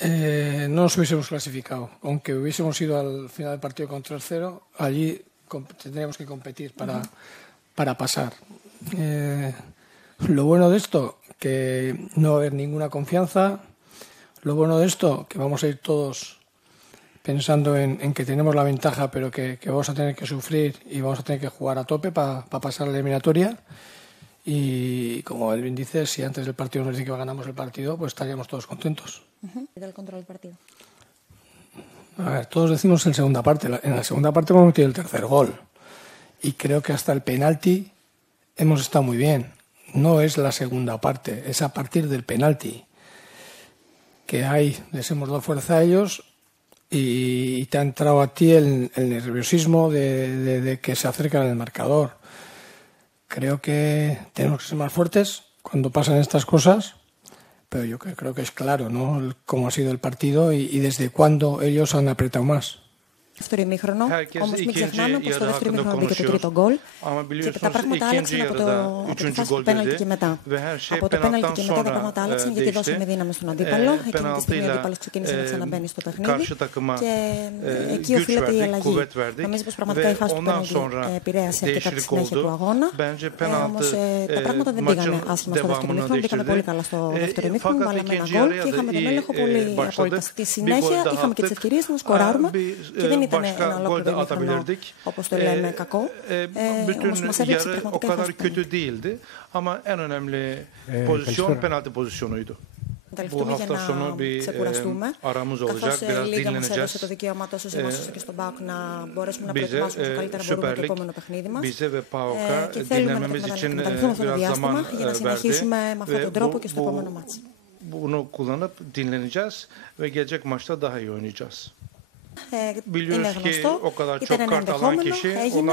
no nos hubiésemos clasificado. Aunque hubiésemos ido al final del partido con 3-0, allí tendríamos que competir para pasar. Lo bueno de esto, que no va a haber ninguna confianza. Lo bueno de esto, que vamos a ir todos pensando en que tenemos la ventaja, pero que vamos a tener que sufrir y vamos a tener que jugar a tope para pasar la eliminatoria. Y como Edwin dice, si antes del partido nos dice que ganamos el partido, pues estaríamos todos contentos. ¿Y del control del partido? A ver, todos decimos en segunda parte. En la segunda parte hemos metido el tercer gol. Y creo que hasta el penalti hemos estado muy bien. No es la segunda parte, es a partir del penalti. Que ahí les hemos dado fuerza a ellos y te ha entrado a ti el nerviosismo de que se acercan al marcador. Creo que tenemos que ser más fuertes cuando pasan estas cosas, pero yo creo que es claro, ¿no? Cómo ha sido el partido y desde cuándo ellos han apretado más. Στο ημίχρονο, όμως μην ξεχνάμε πως στο δεύτερο ημίχρονο μπήκε το τρίτο γκολ και τα πράγματα άλλαξαν από τη φάση του πέναλτι και μετά. Από το πέναλτι και μετά τα πράγματα άλλαξαν γιατί δώσαμε δύναμη στον αντίπαλο. Εκείνη τη στιγμή ο αντίπαλος ξεκίνησε να ξαναμπαίνει στο παιχνίδι και εκεί οφείλεται η αλλαγή. Νομίζω πως πραγματικά η φάση του πέναλτι επηρέασε αρκετά τη συνέχεια του αγώνα. Όμως τα πράγματα δεν πήγαν άσχημα στο δεύτερο ημίχρονο. Πήγαμε πολύ καλά στο δεύτερο ημίχρονο. Βάλαμε ένα γκολ και είχαμε τον έλεγχο πολύ απόλυτα. Στη συνέχεια είχαμε και τις ευκαιρίες να σκοράρουμε και δεν ήταν ένα ολόκληρο ημίχρονο, όπως το λέμε, κακό. Όμως μας έδειξε πραγματικά η φάση του. Ama en önemli pozisyon penaltı pozisyonuydu. Καταληφθούμε για να ξεκουραστούμε, καθώς λίγα μας έδωσε το δικαίωμα τόσο σε εμάς όσο και στον ΠΑΟΚ να μπορέσουμε να προετοιμάσουμε όσο καλύτερα μπορούμε το επόμενο παιχνίδι μας και θέλουμε να εκμεταλλευτούμε αυτό το διάστημα για να συνεχίσουμε με αυτόν τον τρόπο και στο επόμενο μάτς. Bunu kullanıp dinleneceğiz ve gelecek maçta daha iyi oynayacağız. Είναι γνωστό, ήταν ένα ενδεχόμενο, έγινε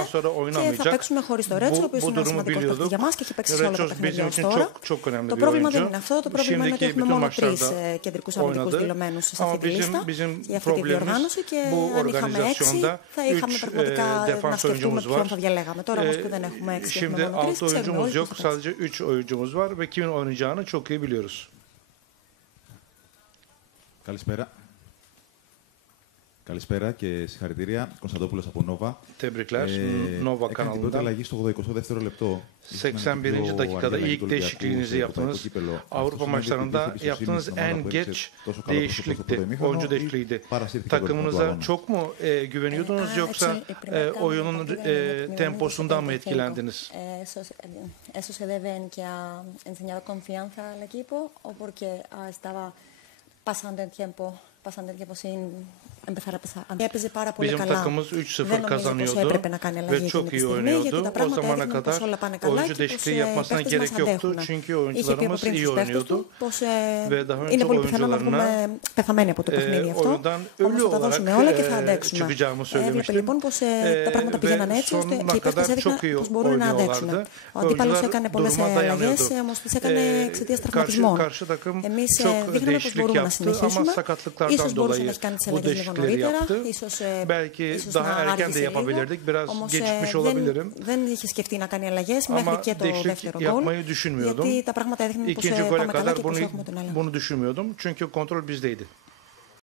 και θα παίξουμε χωρίς το Ρέτσο, ο οποίος είναι ένα σημαντικός παίκτης για μας και έχει παίξει σε όλα τα παιχνίδια ως τώρα. Το πρόβλημα δεν είναι αυτό, το πρόβλημα είναι ότι έχουμε μόνο 3 κεντρικούς αμυντικούς δηλωμένους σε αυτή τη λίστα, για αυτή τη διοργάνωση και αν είχαμε 6 θα είχαμε πραγματικά να σκεφτούμε ποιον θα διαλέγαμε. Τώρα όμως που δεν έχουμε 6 και έχουμε μόνο 3, ξέρουμε όλοι ποιον θα παίξει. Καλησπέρα. Καλησπέρα και συγχαρητήρια. Κωνσταντόπουλος από Νόβα. Tebrikler. Nova Έκανε την πρώτη αλλαγή στο 82ο λεπτό. 81. dakikada ilk değişikliğinizi yaptınız. Avrupa maçlarında yaptığınız en geç değişiklikti. Oyuncu değişikliğiydi. Takımınıza çok mu güveniyordunuz yoksa oyunun temposundan mı etkilendiniz? Eso se debe en que ha enseñado confianza al equipo o porque estaba pasando el tiempo sin empezar a pesar. Έπαιζε πάρα πολύ καλά. Δεν νομίζω πως έπρεπε να κάνει αλλαγή εκείνη τη στιγμή, γιατί τα πράγματα έδειχναν πως όλα πάνε καλά και πως οι παίκτες μας αντέχουν. Είχε πει από πριν στους παίκτες του πως είναι πολύ πιθανό να βγούμε πεθαμένοι από το παιχνίδι αυτό, όμως θα τα δώσουμε όλα και θα αντέξουμε. Έβλεπε λοιπόν πως τα πράγματα πήγαιναν έτσι, ώστε και οι παίκτες έδειχναν πως μπορούν να αντέξουν. Ο αντίπαλος έκανε πολλές αλλαγές, όμως τις έκανε εξαιτίας τραυματισμών. Εμείς δείχναμε πως μπορούμε να συνεχίσουμε. Ίσως μπορούσε να έχει κάνει τις αλλαγές λίγο νωρίτερα, ίσως να άρχισε λίγο, όμως δεν είχε σκεφτεί να κάνει αλλαγές μέχρι και το δεύτερο γκολ, γιατί τα πράγματα έδειχναν πως πάμε καλά και πως έχουμε τον έλεγχο. Bunu düşünmüyordum çünkü kontrol bizdeydi.